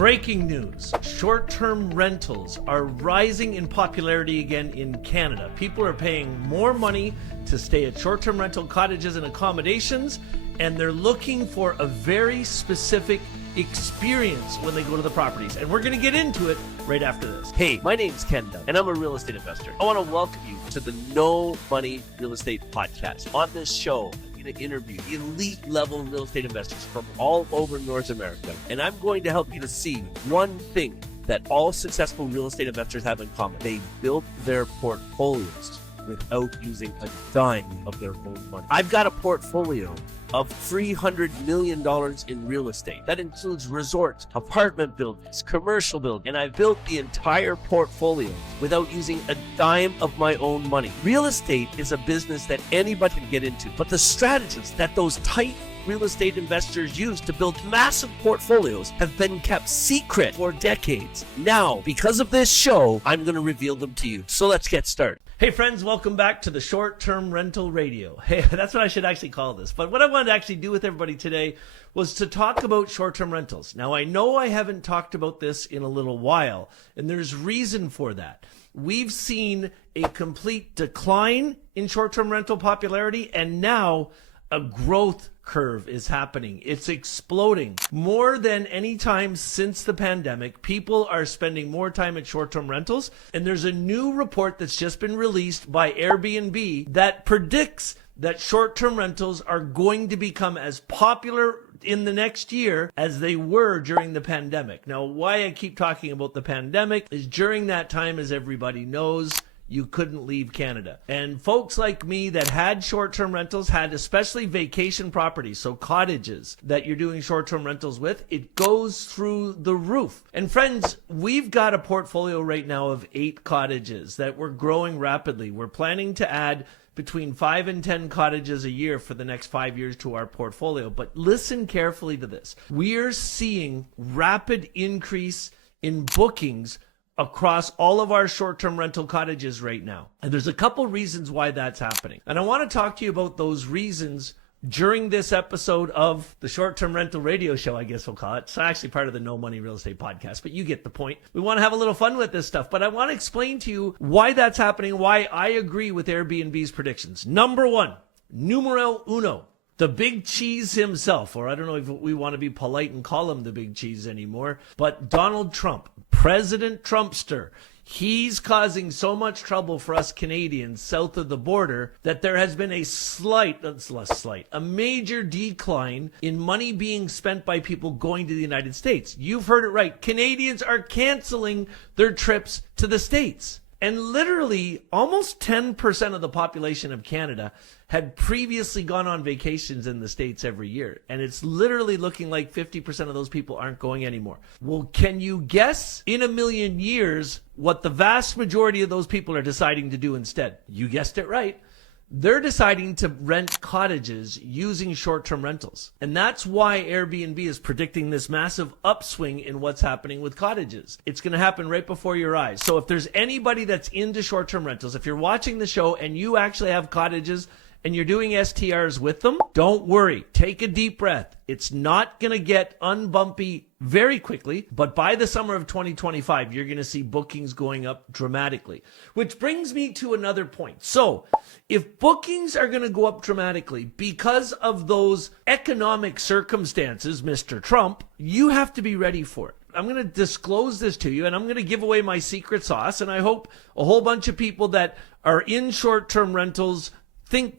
Breaking news. Short-term rentals are rising in popularity again in Canada. People are paying more money to stay at short-term rental cottages and accommodations, and they're looking for a very specific experience when they go to the properties. And we're going to get into it right after this. Hey, my name's Ken Dunn, and I'm a real estate investor. I want to welcome you to the No Money Real Estate Podcast. On this show, I'm going to interview elite level real estate investors from all over North America, and I'm going to help you to see one thing that all successful real estate investors have in common. They built their portfolios without using a dime of their own money. I've got a portfolio of $300 million in real estate. That includes resorts, apartment buildings, commercial buildings, and I've built the entire portfolio without using a dime of my own money. Real estate is a business that anybody can get into, but the strategies that those tight real estate investors use to build massive portfolios have been kept secret for decades. Now, because of this show, I'm going to reveal them to you. So let's get started. Hey friends, welcome back to the Short-Term Rental Radio. Hey, that's what I should actually call this. But what I wanted to actually do with everybody today was to talk about short-term rentals. Now, I know I haven't talked about this in a little while, and there's reason for that. We've seen a complete decline in short-term rental popularity, and now a growth curve is happening. It's exploding. More than any time since the pandemic, people are spending more time at short-term rentals. And there's a new report that's just been released by Airbnb that predicts that short-term rentals are going to become as popular in the next year as they were during the pandemic. Now, why I keep talking about the pandemic is during that time, as everybody knows, you couldn't leave Canada. And folks like me that had short-term rentals had especially vacation properties, so cottages that you're doing short-term rentals with, it goes through the roof. And friends, we've got a portfolio right now of 8 cottages that we're growing rapidly. We're planning to add between 5 and 10 cottages a year for the next 5 years to our portfolio. But listen carefully to this. We're seeing rapid increase in bookings across all of our short-term rental cottages right now. And there's a couple reasons why that's happening. And I want to talk to you about those reasons during this episode of the Short-Term Rental Radio Show, I guess we'll call it. It's actually part of the No Money Real Estate Podcast, but you get the point. We want to have a little fun with this stuff, but I want to explain to you why that's happening, why I agree with Airbnb's predictions. Number one, numero uno. The big cheese himself, or I don't know if we want to be polite and call him the big cheese anymore, but Donald Trump, President Trumpster, he's causing so much trouble for us Canadians south of the border that there has been a major decline in money being spent by people going to the United States. You've heard it right. Canadians are canceling their trips to the States. And literally almost 10% of the population of Canada had previously gone on vacations in the States every year. And it's literally looking like 50% of those people aren't going anymore. Well, can you guess in a million years what the vast majority of those people are deciding to do instead? You guessed it right. They're deciding to rent cottages using short-term rentals. And that's why Airbnb is predicting this massive upswing in what's happening with cottages. It's going to happen right before your eyes. So if there's anybody that's into short-term rentals, if you're watching the show and you actually have cottages and you're doing STRs with them, don't worry. Take a deep breath. It's not going to get unbumpy very quickly, but by the summer of 2025, you're going to see bookings going up dramatically. Which brings me to another point. So, if bookings are going to go up dramatically because of those economic circumstances, Mr. Trump, you have to be ready for it. I'm going to disclose this to you, and I'm going to give away my secret sauce, and I hope a whole bunch of people that are in short-term rentals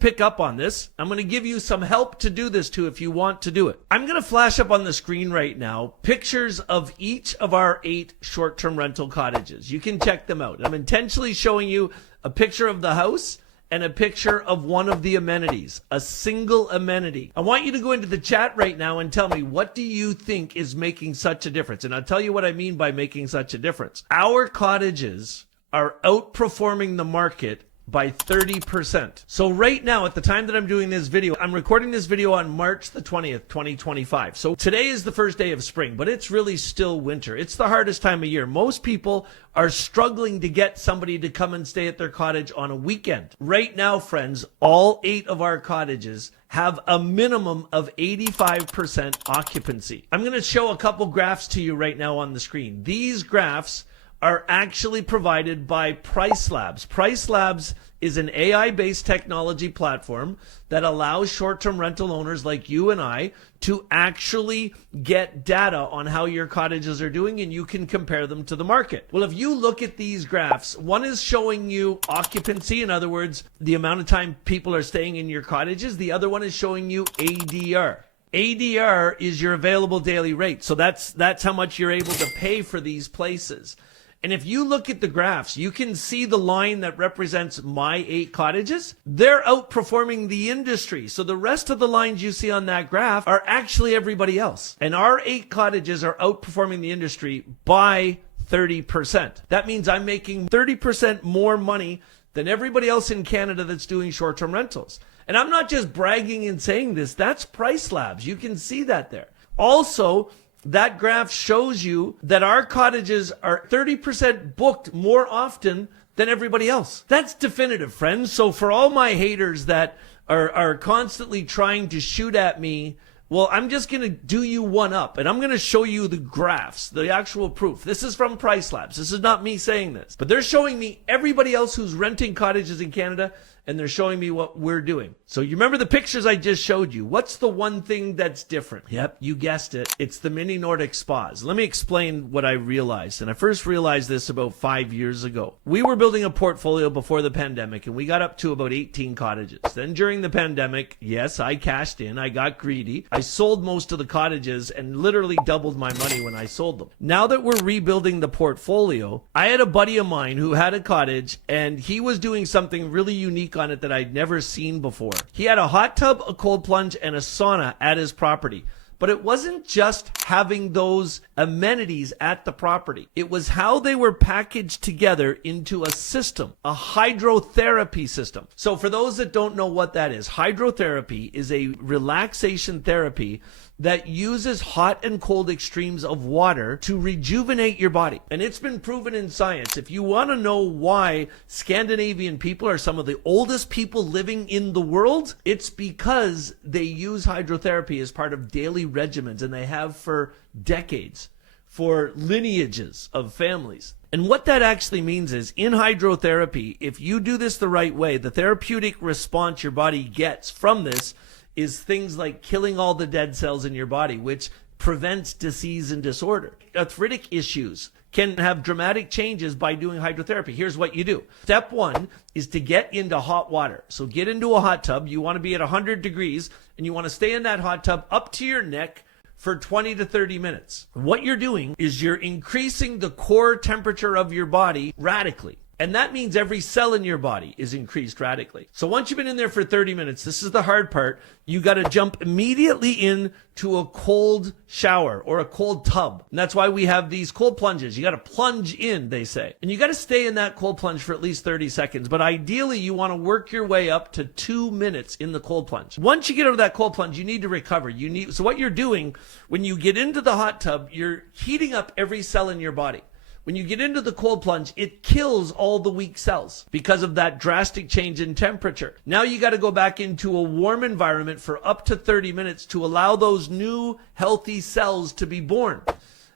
pick up on this. I'm going to give you some help to do this too if you want to do it. I'm going to flash up on the screen right now pictures of each of our 8 short-term rental cottages. You can check them out. I'm intentionally showing you a picture of the house and a picture of one of the amenities, a single amenity. I want you to go into the chat right now and tell me, what do you think is making such a difference? And I'll tell you what I mean by making such a difference. Our cottages are outperforming the market by 30%. So right now, at the time that I'm doing this video, I'm recording this video on March the 20th, 2025. So today is the first day of spring, but it's really still winter. It's the hardest time of year. Most people are struggling to get somebody to come and stay at their cottage on a weekend. Right now, friends, all 8 of our cottages have a minimum of 85% occupancy. I'm going to show a couple graphs to you right now on the screen. These graphs are actually provided by Price Labs. Price Labs is an AI-based technology platform that allows short-term rental owners like you and I to actually get data on how your cottages are doing, and you can compare them to the market. Well, if you look at these graphs, one is showing you occupancy, in other words, the amount of time people are staying in your cottages. The other one is showing you ADR. ADR is your available daily rate. So that's how much you're able to pay for these places. And if you look at the graphs, you can see the line that represents my 8 cottages. They're outperforming the industry. So the rest of the lines you see on that graph are actually everybody else. And our 8 cottages are outperforming the industry by 30%. That means I'm making 30% more money than everybody else in Canada that's doing short-term rentals. And I'm not just bragging and saying this. That's Price Labs. You can see that there. Also, that graph shows you that our cottages are 30% booked more often than everybody else. That's definitive, friends. So for all my haters that are constantly trying to shoot at me, well, I'm just going to do you one up, and I'm going to show you the graphs, the actual proof. This is from Price Labs. This is not me saying this, but they're showing me everybody else who's renting cottages in Canada, and they're showing me what we're doing. So you remember the pictures I just showed you. What's the one thing that's different? Yep, you guessed it. It's the Mini Nordic Spas. Let me explain what I realized. And I first realized this about 5 years ago. We were building a portfolio before the pandemic, and we got up to about 18 cottages. Then during the pandemic, yes, I cashed in. I got greedy. I sold most of the cottages and literally doubled my money when I sold them. Now that we're rebuilding the portfolio, I had a buddy of mine who had a cottage, and he was doing something really unique on it that I'd never seen before. He had a hot tub, a cold plunge, and a sauna at his property. But it wasn't just having those amenities at the property. It was how they were packaged together into a system, a hydrotherapy system. So for those that don't know what that is, hydrotherapy is a relaxation therapy that uses hot and cold extremes of water to rejuvenate your body. And it's been proven in science. If you want to know why Scandinavian people are some of the oldest people living in the world, it's because they use hydrotherapy as part of daily regimens, and they have for decades, for lineages of families. And what that actually means is, in hydrotherapy, if you do this the right way, the therapeutic response your body gets from this is things like killing all the dead cells in your body, which prevents disease and disorder. Arthritic issues can have dramatic changes by doing hydrotherapy. Here's what you do. Step 1 is to get into hot water. So get into a hot tub. You want to be at 100 degrees, and you want to stay in that hot tub up to your neck for 20 to 30 minutes. What you're doing is you're increasing the core temperature of your body radically. And that means every cell in your body is increased radically. So once you've been in there for 30 minutes, this is the hard part. You got to jump immediately into a cold shower or a cold tub. And that's why we have these cold plunges. You got to plunge in, they say. And you got to stay in that cold plunge for at least 30 seconds. But ideally, you want to work your way up to 2 minutes in the cold plunge. Once you get out of that cold plunge, you need to recover. So what you're doing when you get into the hot tub, you're heating up every cell in your body. When you get into the cold plunge, it kills all the weak cells because of that drastic change in temperature. Now you got to go back into a warm environment for up to 30 minutes to allow those new healthy cells to be born.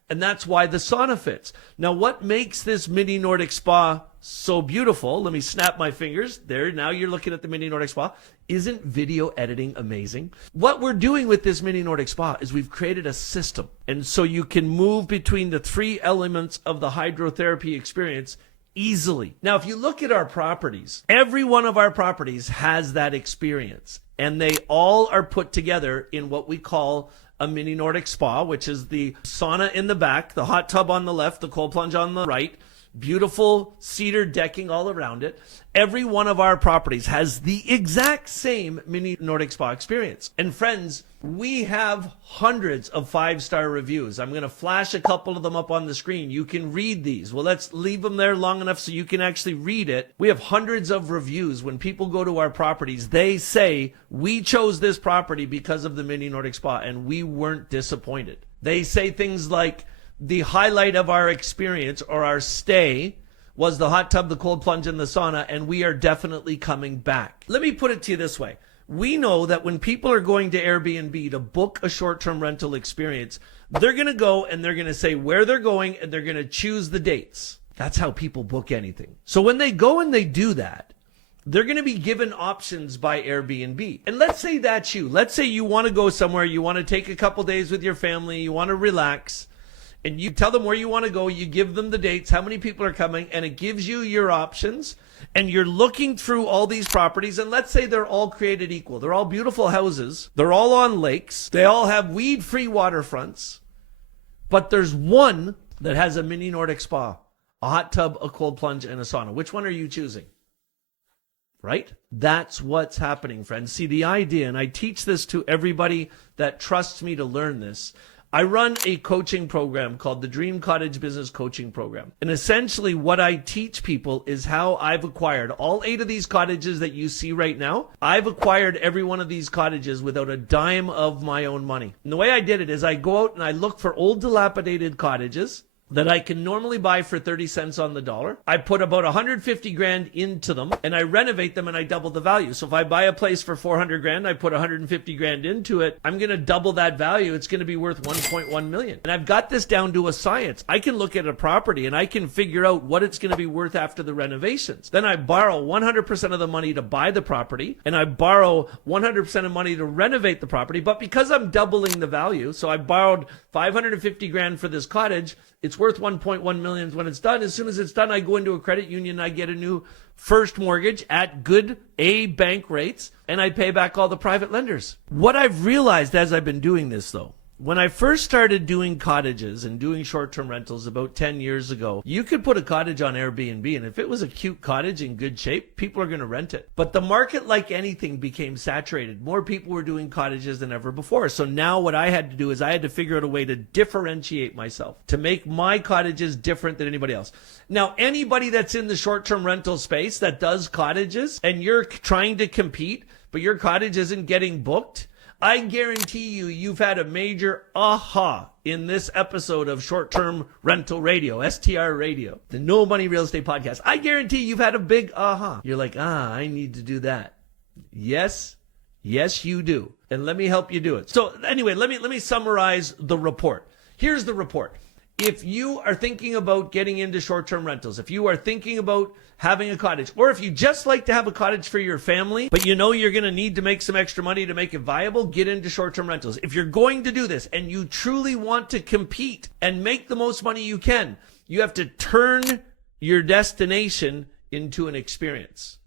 And that's why the sauna fits. Now, what makes this Mini Nordic Spa so beautiful? Let me snap my fingers. There, now you're looking at the Mini Nordic Spa. Isn't video editing amazing? What we're doing with this Mini Nordic Spa is we've created a system. And so you can move between the 3 elements of the hydrotherapy experience easily. Now, if you look at our properties, every one of our properties has that experience. And they all are put together in what we call a Mini Nordic Spa, which is the sauna in the back, the hot tub on the left, the cold plunge on the right, beautiful cedar decking all around it. Every one of our properties has the exact same Mini Nordic Spa experience. And friends, we have hundreds of 5-star reviews. I'm going to flash a couple of them up on the screen. You can read these. Well, let's leave them there long enough so you can actually read it. We have hundreds of reviews. When people go to our properties, they say, we chose this property because of the Mini Nordic Spa, and we weren't disappointed. They say things like, the highlight of our experience or our stay was the hot tub, the cold plunge, and the sauna, and we are definitely coming back. Let me put it to you this way. We know that when people are going to Airbnb to book a short-term rental experience, they're going to go and they're going to say where they're going and they're going to choose the dates. That's how people book anything. So when they go and they do that, they're going to be given options by Airbnb. And let's say that's you. Let's say you want to go somewhere, you want to take a couple days with your family, you want to relax, and you tell them where you want to go, you give them the dates, how many people are coming, and it gives you your options. And you're looking through all these properties, and let's say they're all created equal. They're all beautiful houses. They're all on lakes. They all have weed-free waterfronts. But there's one that has a mini Nordic spa, a hot tub, a cold plunge, and a sauna. Which one are you choosing? Right? That's what's happening, friends. See, the idea, and I teach this to everybody that trusts me to learn this. I run a coaching program called the Dream Cottage Business Coaching Program. And essentially what I teach people is how I've acquired all 8 of these cottages that you see right now. I've acquired every one of these cottages without a dime of my own money. And the way I did it is I go out and I look for old dilapidated cottages that I can normally buy for 30 cents on the dollar. I put about 150 grand into them and I renovate them and I double the value. So if I buy a place for 400 grand, I put 150 grand into it, I'm going to double that value. It's going to be worth 1.1 million. And I've got this down to a science. I can look at a property and I can figure out what it's going to be worth after the renovations. Then I borrow 100% of the money to buy the property and I borrow 100% of money to renovate the property. But because I'm doubling the value, so I borrowed 550 grand for this cottage, it's worth 1.1 million when it's done. As soon as it's done, I go into a credit union, I get a new first mortgage at good A bank rates, and I pay back all the private lenders. What I've realized as I've been doing this, though, when I first started doing cottages and doing short-term rentals about 10 years ago, you could put a cottage on Airbnb, and if it was a cute cottage in good shape, people are going to rent it. But the market, like anything, became saturated. More people were doing cottages than ever before. So now what I had to do is I had to figure out a way to differentiate myself, to make my cottages different than anybody else. Now, anybody that's in the short-term rental space that does cottages, and you're trying to compete, but your cottage isn't getting booked, I guarantee you've had a major aha in this episode of Short-Term Rental Radio, STR Radio, the No Money Real Estate Podcast. I guarantee you've had a big aha. You're like, I need to do that. Yes, you do. And let me help you do it. So anyway, let me summarize the report. Here's the report. If you are thinking about getting into short-term rentals, if you are thinking about having a cottage, or if you just like to have a cottage for your family, but you know you're going to need to make some extra money to make it viable, get into short-term rentals. If you're going to do this and you truly want to compete and make the most money you can, you have to turn your destination into an experience.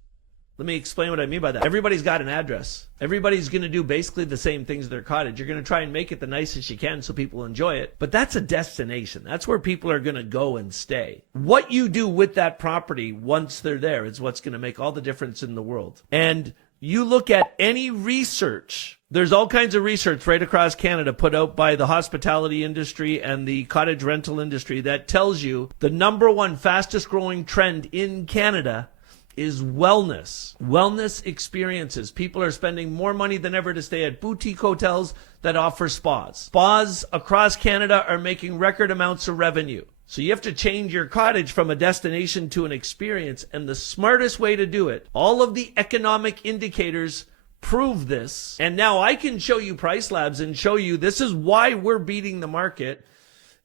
Let me explain what I mean by that. Everybody's got an address. Everybody's going to do basically the same things in their cottage. You're going to try and make it the nicest you can so people enjoy it. But that's a destination. That's where people are going to go and stay. What you do with that property once they're there is what's going to make all the difference in the world. And you look at any research. There's all kinds of research right across Canada put out by the hospitality industry and the cottage rental industry that tells you the number one fastest growing trend in Canada is wellness experiences. People are spending more money than ever to stay at boutique hotels that offer spas. Spas across Canada are making record amounts of revenue. So you have to change your cottage from a destination to an experience. And the smartest way to do it, all of the economic indicators prove this. And now I can show you Price Labs and show you this is why we're beating the market.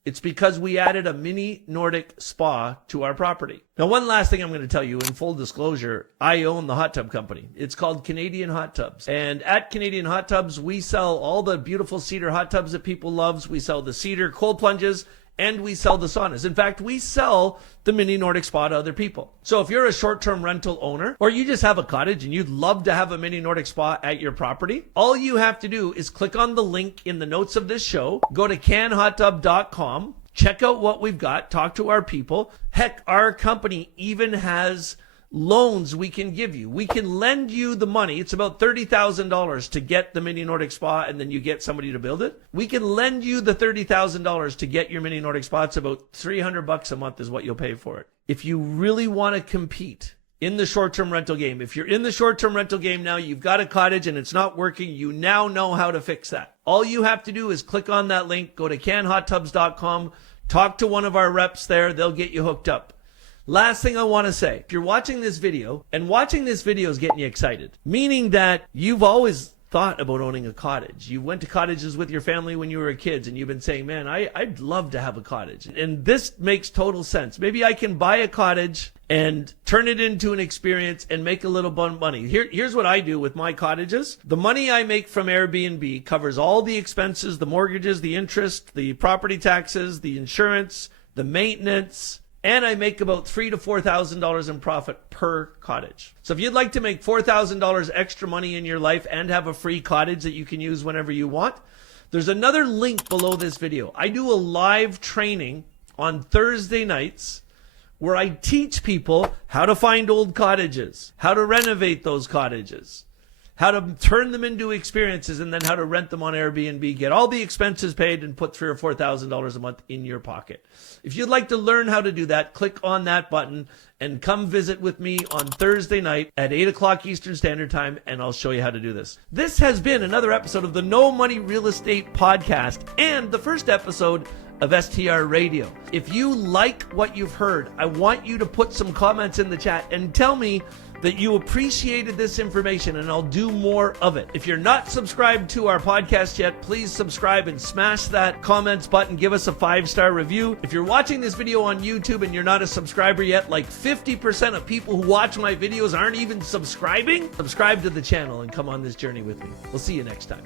It's because we added a Mini Nordic Spa to our property. Now, one last thing I'm going to tell you in full disclosure, I own the hot tub company. It's called Canadian Hot Tubs. And at Canadian Hot Tubs, we sell all the beautiful cedar hot tubs that people love. We sell the cedar cold plunges, and we sell the saunas. In fact, we sell the Mini Nordic Spa to other people. So if you're a short-term rental owner, or you just have a cottage and you'd love to have a Mini Nordic Spa at your property, all you have to do is click on the link in the notes of this show, go to canhottub.com, check out what we've got, talk to our people. Heck, our company even has loans we can give you. We can lend you the money. It's about $30,000 to get the Mini Nordic Spa, and then you get somebody to build it. We can lend you the $30,000 to get your Mini Nordic Spa. It's about $300 a month is what you'll pay for it. If you really want to compete in the short-term rental game, if you're in the short-term rental game now, you've got a cottage and it's not working, you now know how to fix that. All you have to do is click on that link, go to canhottubs.com, talk to one of our reps there, they'll get you hooked up. Last thing I want to say, if you're watching this video, and watching this video is getting you excited, meaning that you've always thought about owning a cottage. You went to cottages with your family when you were kids, and you've been saying, man, I'd love to have a cottage. And this makes total sense. Maybe I can buy a cottage and turn it into an experience and make a little money. Here's what I do with my cottages. The money I make from Airbnb covers all the expenses, the mortgages, the interest, the property taxes, the insurance, the maintenance, and I make about $3,000 to $4,000 in profit per cottage. So if you'd like to make $4,000 extra money in your life and have a free cottage that you can use whenever you want, there's another link below this video. I do a live training on Thursday nights where I teach people how to find old cottages, how to renovate those cottages, how to turn them into experiences, and then how to rent them on Airbnb, get all the expenses paid, and put $3,000 or $4,000 a month in your pocket. If you'd like to learn how to do that, click on that button and come visit with me on Thursday night at 8 o'clock Eastern Standard Time, and I'll show you how to do this. This has been another episode of the No Money Real Estate Podcast and the first episode of STR Radio. If you like what you've heard, I want you to put some comments in the chat and tell me that you appreciated this information, and I'll do more of it. If you're not subscribed to our podcast yet, please subscribe and smash that comments button. Give us a 5-star review. If you're watching this video on YouTube and you're not a subscriber yet, like 50% of people who watch my videos aren't even subscribing, subscribe to the channel and come on this journey with me. We'll see you next time.